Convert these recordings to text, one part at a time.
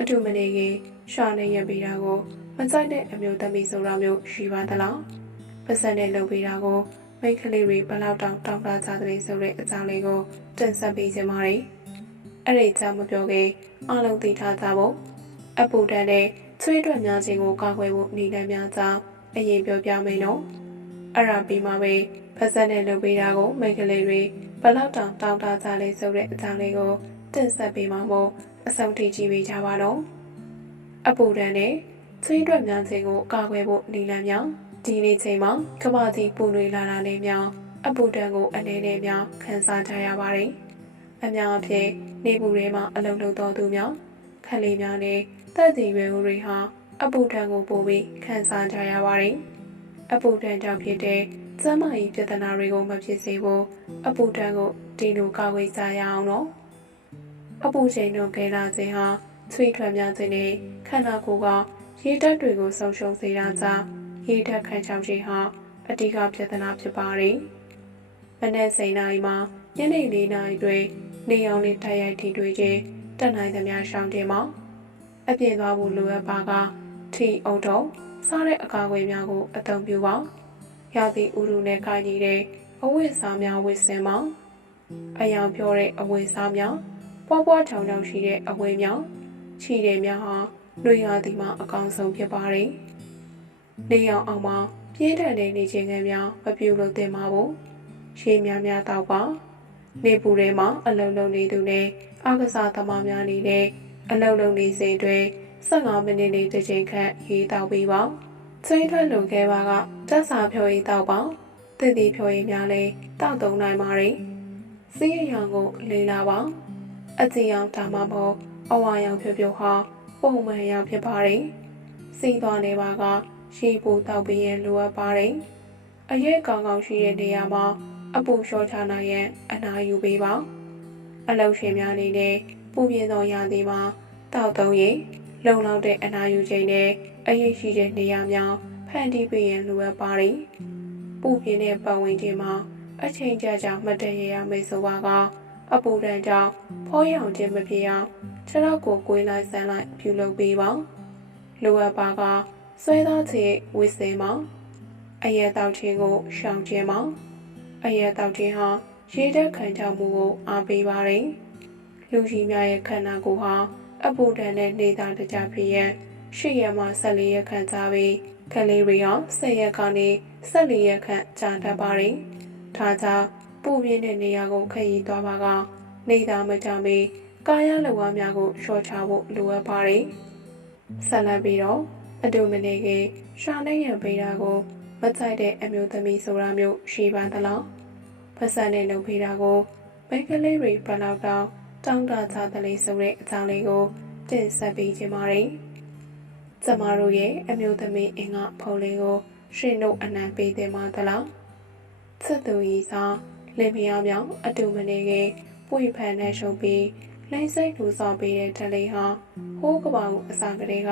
အတူမနေခင်ရှာနေရပေးတာကိုမကြိုက်တဲ့အမျိုးသမီးဆိုတာမျိုးရှိပါသလားပတ်စံနဲ့လုပ်ပေးတာကိုမိန်းကလေးတွေဘယ်လောက်တောင်တောင်းတကြတဲ့ဆိုတဲ့အကြောင်းလေးကိုတင်ဆက်ပေးခြင်းပါတယ်အဲ့ဒီကြောင့်မပြောခင်အားလုံးသိထားကြဖို့အပူတန်တဲ့ချွေးတွက်များခြင်းကိုကာကွယ်ဖို့နေလမ်းများကြောင်းအရင်ပြောပြမယ်နော်အဲ့ဒါပြီးမှပဲပတ်စံနဲ့လုပ်ပေးတာကိုမိန်းကလေးတွေဘယ်လောက်တောင်တောင်းတကြလဲဆိုတဲ့အကြောင်းလေးကိုတင်ဆက်ပေးမှာမို့ အစုံထိကြည့်ပေးကြပါတော့အပူတန်းနဲ့သွေးတွက်များခြင်းကိုကာကွယ်ဖို့နေလမ်းမြောင်ဒီနေ့ချိန်မှာကမ္ဘာကြီးပူနွေလာတာနဲ့မြောင်အပူတန်းကိုအနေနဲ့မြောင်ခန်းစားကြရပါတယ်အများအပြားနေပူတွေမှာအလုံးလုံးတော်သူမြောင်ခလေးများနဲ့တက်စီရွယ်ဦးတွေဟာအပူတန်းကိုပို့ပြီးခန်းစားကြရပါတယ်အပူတန်းကြောင့်ဖြစ်တဲ့ကျန်းမာရေးပြဿနာတွေကိုမဖြစ်စေဖို့အပူတန်းကိုဒီလိုကာကွယ်ကြရအောင်နော် အပူချိန်တို့ခဲလာခြင်းဟာချွေထွက်များခြင်းနဲ့ခန္ဓာကိုယ်ကရေဓာတ်တွေကိုဆုံးရှုံးစေတာကြောင့်ရေဓာတ်ခံချောက်ခြင်းဟာအဓိကပြဿနာဖြစ်ပါတယ်။မနေ့စိန်တိုင်းမှာညနေ၄နာရီတွင်နေအောင်လေးတိုက်ရိုက်ထိတွေ့ခြင်းတက်နိုင်သမျှရှောင်ခြင်းမှာအပြည့်သွားဖို့လိုအပ်ပါကထီအုပ်တော့စားတဲ့အကာအကွယ်များကိုအသုံးပြုပါ။ရာသီဥတုနဲ့ကိုင်းညီတဲ့အဝတ်အစားများဝတ်ဆင်ပါအယောင်ပြောတဲ့အဝတ်အစားများ ပွားပွားချောင်ချောင်ရှိတဲ့အဝေးမြောင်ခြိတယ်များဟာလွေရသည်မှာအကောင်းဆုံးဖြစ်ပါတယ်။နေရောင်အောင်မှာပြင်းထန်တဲ့နေခြင်းငယ်များမပြုလုပ်သင့်ပါဘူး။ရှေးများများတော့ပါ။နေပူထဲမှာအလုံးလုံးနေသူနဲ့အကစားသမားများနေတဲ့အလုံးလုံးနေစဉ်တွင်15မိနစ်လေးတစ်ချိန်ခန့်ရေးတောက်ပြီးပါ။ချိန်ထွက်လုံခဲ့ပါကတက်စာဖြော်ရည်တောက်ပါ။တည်တည်ဖြော်ရည်များလည်းတောက်သုံးနိုင်ပါတယ်။စီးရရောင်ကိုလေးလာပါ။ အကြည်အောင်ဒါမှမဟုတ်အဝါရောင်ဖြိုးဖြိုးဟာပုံမှန်ရောင်ဖြစ်ပါတယ်။စီးသွားနေပါကရှီပူတောက်ပြီးရင်လိုအပ်ပါတယ်။အရက်ကောင်းကောင်းရှိတဲ့နေရာမှာအပူလျှော့ချနိုင်ရန်အနာယူပေးပါ။အလုရှင်များအနေနဲ့ပူပြင်းသောရာသီမှာတောက်သုံးရင်လုံလောက်တဲ့အနာယူချိန်နဲ့အရေးရှိတဲ့နေရာများဖန်တီးပေးရင်လိုအပ်ပါတယ်။ပူပြင်းတဲ့ပတ်ဝန်းကျင်မှာအချိန်ကြာကြာမှတ်တရရမယ်ဆိုပါကအပူဒဏ်ကြောင့် ဖောရောင်ခြင်းမပြေအောင်ခြေထောက်ကိုကိုယ်လိုက်ဆန်းလိုက်ပြုလုပ်ပေးပါလိုအပ်ပါကဆွဲသားချေဝစ်စင်ပါအရက်တောက်ခြင်းကိုရှောင်ခြင်းပါအရက်တောက်ခြင်းဟာရေဓာတ်ခံကြမှုကိုအားပေးပါတယ်လူကြီးများရဲ့ခန္ဓာကိုယ်ဟာအပူဒဏ်နဲ့နေသားတကြဖြစ်ရန်ရှေ့ရမှာ14ရက်ခန့်ကြာပြီးကလေးတွေဟာ10ရက်ကနေ14ရက်ခန့်ကြာတတ်ပါတယ်ဒါကြောင့်ပူပြင်းတဲ့နေရာကိုခရီးသွားပါက နေသားမကြမီကာယလုပ်အားများကိုလျှော့ချဖို့လိုအပ်ပါတယ်။ဆက်လက်ပြီးတော့အတူမနေခင်ရှာနေရပေးတာကိုမကြိုက်တဲ့အမျိုးသမီးဆိုတာမျိုးရှိပါသလား။ဖက်ဆန်နဲ့လုပ်ပေးတာကိုမိန်းကလေးတွေဘယ်လောက်တောင်တောင်းတကြသလဲဆိုတဲ့အကြောင်းလေးကိုတင်ဆက်ပေးခြင်းပါတယ်။ကျမတို့ရဲ့အမျိုးသမီးအင်္ဂါဖုံးလေးကိုရှင်တို့အနံပေးတယ်မသလား။သက်သူကြီးစားလင်မယားမြောင်အတူမနေခင် ပွေဖန်နဲ့ရှုပ်ပြီးလိမ့်စိတ်လူဆောင်ပေးတဲ့တလေးဟာဟိုးကပောင်အစာကလေးက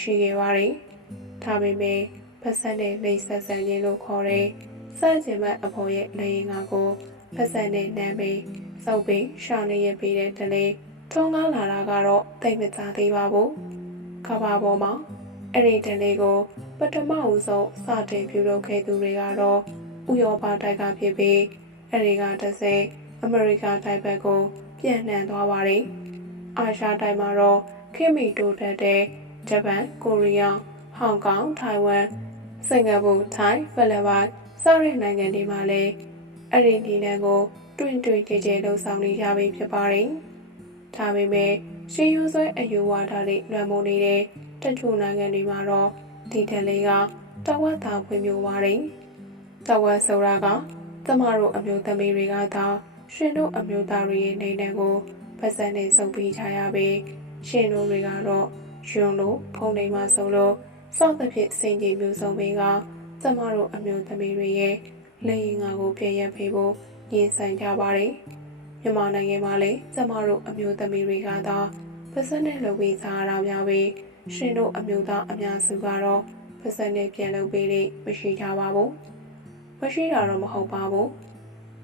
ရှိခဲ့ပါတယ်။ဒါပေမဲ့ဖက်ဆက်နဲ့လိမ့်ဆက်ဆန်ခြင်းလို့ခေါ်တဲ့စန့်ကျင်ဘက်အဖို့ရဲ့လေရင်ငါကိုဖက်ဆက်နဲ့နမ်းပြီးစောက်ပြီးရှာနေရပေးတဲ့တလေးထုံးကားလာတာကတော့တိတ်မကြသေးပါဘူး။ကဘာပေါ်မှာအဲ့ဒီတလေးကိုပထမဦးဆုံးစတင်ပြုလုပ်ခဲ့သူတွေကတော့ဥရောပတိုက်ကဖြစ်ပြီးအဲ့ဒီကတစ်စိ အမေရိကတိုက်ဘက်ကို ပြန့်နှံ့သွားပါတယ်။အာရှတိုက်မှာတော့ခေတ်မီတိုးတက်တဲ့ဂျပန်၊ကိုရီးယား၊ဟောင်ကောင်၊ထိုင်ဝမ်၊စင်ကာပူ၊ထိုင်း၊ဖိလစ်ပိုင်စတဲ့နိုင်ငံတွေမှာလည်းအဲ့ဒီနည်းလမ်းကို တွင်တွင်ကြဲကြဲလှုပ်ဆောင်နေကြပြီဖြစ်ပါတယ်။ဒါပေမဲ့ရှေးရိုးဆွဲအယူဝါဒတွေလွှမ်းမိုးနေတဲ့တချို့နိုင်ငံတွေမှာတော့ဒီထက်လေးကတဝက်သာဖွံ့ဖြိုးပါတယ်။တဝက်ဆိုတာကကျမတို့အမျိုးသမီးတွေကသာ ရှင်တို့အမျိုးသားတွေရဲ့နေနဲ့ကိုပတ်စံနဲ့စုပ်ပြီးထားရပြီးရှင်တို့တွေကတော့ရွံလို့ဖုန်နေမှဆုံးလို့စောက်သဖြင့်စိန်ကြီးမျိုးစုံပေးကကျမတို့အမျိုးသမီးတွေရဲ့လက်ရင်ငါကိုပြည့်ရပေးဖို့ညှင်းဆန်ကြပါတယ်မြန်မာနိုင်ငံမှာလည်းကျမတို့အမျိုးသမီးတွေကသာပါစက်နဲ့လုပ်ပြီးစားရတာများပြီးရှင်တို့အမျိုးသားအများစုကတော့ပါစက်နဲ့ပြန်လုပ်ပေးလိမရှိကြပါဘူးမရှိတာတော့မဟုတ်ပါဘူး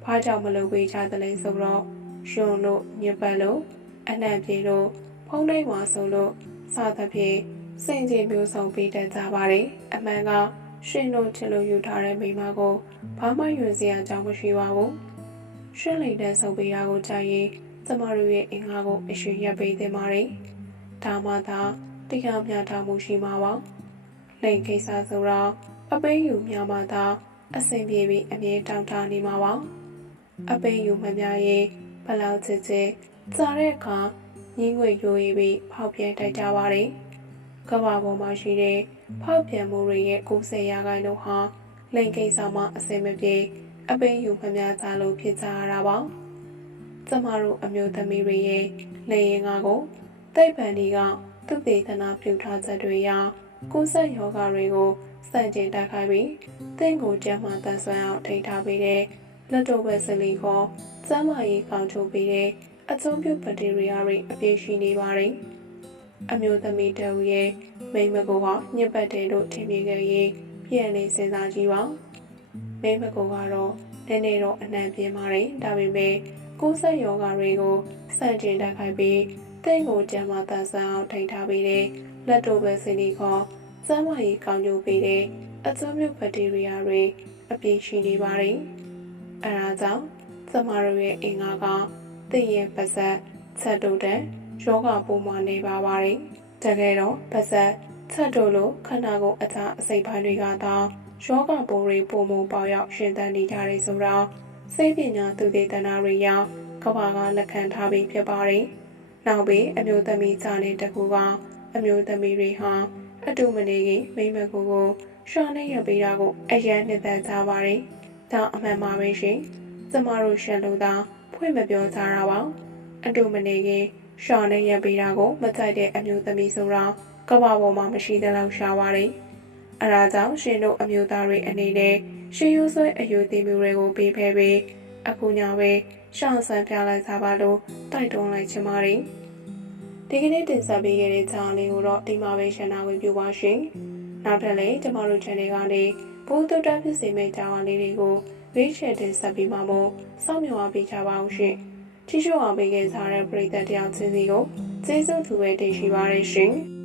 ဘာကြောင့်မလုပ်ပေးကြသလဲဆိုတော့ရှင်တို့ညစ်ပတ်လို့အနှံ့ပြေလို့ဖုံးတိုင်းမှာဆိုလို့စသဖြင့်စိတ်ကြီးမျိုးစုံပေးတတ်ကြပါတယ်အမှန်ကရှင်တို့ချစ်လို့ယူထားတဲ့မိန်းမကိုဘာမှယွန်စရာအကြောင်းမရှိပါဘူးရှင်းလိမ့်တဲ့ဆုံပေးတာကိုကြားရင်ကျမတို့ရဲ့အင်္ဂါကိုအရှိရပ်ပေးသင့်ပါတယ်ဒါမှသာတရားမျှတမှုရှိမှာပါလိန်ကိစ္စဆိုတော့အပိယူများမှသာအဆင်ပြေပြီးအမြဲတောင်းတနေမှာပါ အပိယူမများရင်ဘလောက်ချစ်ချစ်စားတဲ့အခါညင်းငွေယိုရီပြီးဖောက်ပြန်တိုက်ကြပါတယ်ကမ္ဘာပေါ်မှာရှိတဲ့ဖောက်ပြန်မှုတွေရဲ့90ရာခိုင်နှုန်းဟာလိန်ကိစ္စမှာအဆင်မပြေအပိယူမများကြလို့ဖြစ်ကြရတာပါကျမတို့အမျိုးသမီးတွေရဲ့လေရင်ကားကိုတိတ်ပန်ဒီကသူ့သေးသနာပြုထားချက်တွေရာကိုယ်ဆက်ယောဂတွေကိုစန့်ကျင်တိုက်ခိုက်ပြီးတင့်ကိုကျမ်းမာတန်ဆွမ်းအောင်ထိန်းထားပေးတဲ့ လက်တော်ပဲစလီခေါ်စမ်းမရေးကောင်းချိုးပေးတဲ့အကျုံးပြုဘက်တီးရီးယားတွေအပြည့်ရှိနေပါတယ်။အမျိုးသမီးတအူရဲ့မိမကိုကညစ်ပတ်တယ်လို့ထင်မြင်ခဲ့ရင်ပြန်နေစဉ်းစားကြည့်ပါ။မိမကိုကတော့နည်းနည်းတော့အနှံ့ပြင်းပါတယ်။ဒါပေမဲ့ကိုယ်ဆက်ယောဂတွေကိုစန့်ကျင်တိုက်ခိုက်ပြီးတင့်ကိုကျမ်းမာတန်ဆွမ်းအောင်ထိန်းထားပေးတဲ့လက်တော်ပဲစလီခေါ်စမ်းမရေးကောင်းကျိုးပေးတဲ့အကျုံးပြုဘက်တီးရီးယားတွေအပြည့်ရှိနေပါတယ်။ အဲဒါကြောင့်ကျမတို့ရဲ့အင်္ဂါကတင့်ရဲ့ပါဇက်ချက်တို့တဲ့ယောဂပုံမှန်နေပါပါတယ်။တကယ်တော့ပါဇက်ချက်တို့လိုခန္ဓာကိုယ်အသားအစိတ်ပိုင်းတွေကသာယောဂပုံတွေပုံမပေါရောက်ရှင်သန်နေကြတယ်ဆိုတော့စိတ်ပညာသူသေးတနာတွေရောကဘာကလက်ခံထားပြီးဖြစ်ပါတယ်။နောက်ပြီးအမျိုးသမီးကြတဲ့တကူကအမျိုးသမီးတွေဟာအတူမနေခင်မိမကိုကိုရှောင်းနေရပေးတာကိုအယံနှစ်သက်ကြပါတယ်။ ဒါအမှန်ပါပဲရှင်။ကျမတို့ရှက်လို့သာဖွင့်မပြောကြတာပါ။အတူမနေခင်ရှောင်းနေရပေးတာကိုမကြိုက်တဲ့အမျိုးသမီးဆိုတော့ကမ္ဘာပေါ်မှာမရှိတဲ့လောက်ရှားပါတယ်။အဲဒါကြောင့်ရှင်တို့အမျိုးသားတွေအနေနဲ့ရှင်ရိုးဆွဲအယူတည်မှုတွေကိုပေးဖဲပြီးအခုညပဲရှောင်းဆန်းပြလိုက်ကြပါလို့တိုက်တွန်းလိုက်ချင်ပါတယ်။ဒီကနေ့တင်ဆက်ပေးခဲ့တဲ့ကြောင်းလေးကိုတော့ဒီမှာပဲရှင်းနာဝင်ပြပါရှင်။နောက်ထပ်လည်းကျမတို့ channel ကနေ ဘိုးတူတာဖြစ်စေမယ့်ကြောင်းလေးတွေကိုဝေးချယ်တင်ဆက်ပေးမှာမို့စောင့်မျှော်အားပေးကြပါအောင်ရှင်။ထိရှုအောင်ပေးခဲ့ကြတဲ့ပရိသတ်တယောက်ချင်းစီကိုကျေးဇူးတူပဲတင်ရှိပါရရှင်။